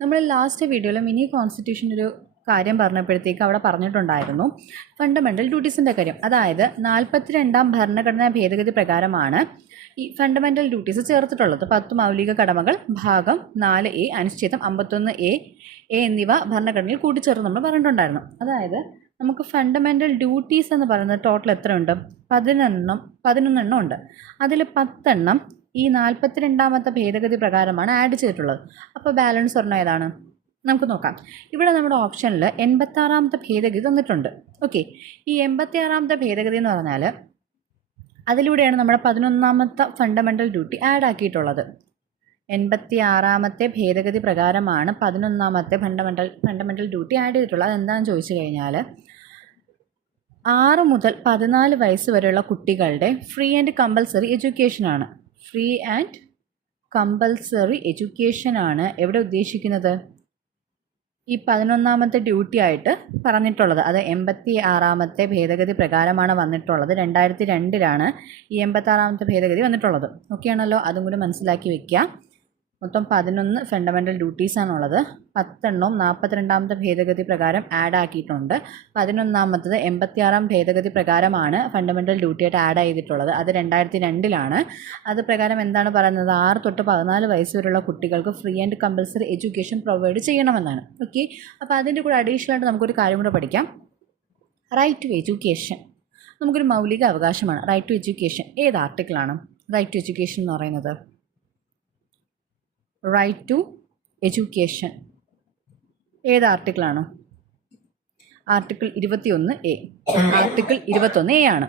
നമ്മൾ ലാസ്റ്റ് വീഡിയോയിൽ മിനി കോൺസ്റ്റിറ്റ്യൂഷൻ്റെ ഒരു കാര്യം പറഞ്ഞപ്പോഴത്തേക്ക് അവിടെ പറഞ്ഞിട്ടുണ്ടായിരുന്നു ഫണ്ടമെൻ്റൽ ഡ്യൂട്ടീസിൻ്റെ കാര്യം. അതായത് 42ാം ഭരണഘടനാ ഭേദഗതി പ്രകാരമാണ് ഈ ഫണ്ടമെൻ്റൽ ഡ്യൂട്ടീസ് ചേർത്തിട്ടുള്ളത്. 10 മൗലിക കടമകൾ ഭാഗം 4A അനുച്ഛേദം 51A എന്നിവ ഭരണഘടനയിൽ കൂട്ടിച്ചേർത്ത് നമ്മൾ പറഞ്ഞിട്ടുണ്ടായിരുന്നു. അതായത് നമുക്ക് ഫണ്ടമെൻ്റൽ ഡ്യൂട്ടീസ് എന്ന് പറയുന്നത് ടോട്ടൽ എത്ര ഉണ്ട്? 11 ഉണ്ട്. അതിൽ 10 എണ്ണം ഈ 42ാമത്തെ ഭേദഗതി പ്രകാരമാണ് ആഡ് ചെയ്തിട്ടുള്ളത്. അപ്പോൾ ബാലൻസ് ഒരെണ്ണം ഏതാണ്? നമുക്ക് നോക്കാം. ഇവിടെ നമ്മുടെ ഓപ്ഷനിൽ 86ാമത്തെ ഭേദഗതി തന്നിട്ടുണ്ട്. ഓക്കെ, ഈ 86ാമത്തെ ഭേദഗതി എന്ന് പറഞ്ഞാൽ അതിലൂടെയാണ് നമ്മുടെ 11ാമത്തെ ഫണ്ടമെൻ്റൽ ഡ്യൂട്ടി ആഡ് ആക്കിയിട്ടുള്ളത്. 86ാമത്തെ ഭേദഗതി പ്രകാരമാണ് 11ാമത്തെ ഫണ്ടമെൻ്റൽ ഡ്യൂട്ടി ആഡ് ചെയ്തിട്ടുള്ളത്. അതെന്താണെന്ന് ചോദിച്ചു കഴിഞ്ഞാൽ 6 മുതൽ 14 വയസ്സ് വരെയുള്ള കുട്ടികളുടെ ഫ്രീ ആൻഡ് കമ്പൽസറി എഡ്യൂക്കേഷനാണ്. ഫ്രീ ആൻഡ് കമ്പൽസറി എഡ്യൂക്കേഷനാണ് എവിടെ ഉദ്ദേശിക്കുന്നത്? ഈ 11ാമത്തെ ഡ്യൂട്ടി ആയിട്ട് പറഞ്ഞിട്ടുള്ളത്. അത് 86ാമത്തെ ഭേദഗതി പ്രകാരമാണ് വന്നിട്ടുള്ളത്. 2002 ഈ 86ാമത്തെ ഭേദഗതി വന്നിട്ടുള്ളത്. ഓക്കെ ആണല്ലോ? അതും കൂടി മനസ്സിലാക്കി വെക്കുക. മൊത്തം 11 ഫണ്ടമെൻ്റൽ ഡ്യൂട്ടീസാണുള്ളത്. 10 എണ്ണവും 42ാമത്തെ ഭേദഗതി പ്രകാരം ആഡ് ആക്കിയിട്ടുണ്ട്. 11ാമത്തത് 86ാം ഭേദഗതി പ്രകാരമാണ് ഫണ്ടമെൻ്റൽ ഡ്യൂട്ടി ആയിട്ട് ആഡ് ചെയ്തിട്ടുള്ളത്. അത് 2002 അത് പ്രകാരം എന്താണ് പറയുന്നത്? 6 തൊട്ട് 14 വയസ്സ് വരെയുള്ള കുട്ടികൾക്ക് free and compulsory education provide ചെയ്യണമെന്നാണ്. ഓക്കെ, അപ്പോൾ അതിൻ്റെ കൂടെ അഡീഷണൽ ആയിട്ട് നമുക്കൊരു കാര്യം കൂടെ പഠിക്കാം. റൈറ്റ് ടു എഡ്യൂക്കേഷൻ നമുക്കൊരു മൗലിക അവകാശമാണ്. റൈറ്റ് ടു എഡ്യൂക്കേഷൻ ഏത് ആർട്ടിക്കിളാണ് റൈറ്റ് ടു എഡ്യൂക്കേഷൻ എന്ന് പറയുന്നത്? റൈറ്റ് ടു എഡ്യൂക്കേഷൻ ഏത് ആർട്ടിക്കിളാണ്? Article 21A. ആർട്ടിക്കിൾ 21A ആണ്.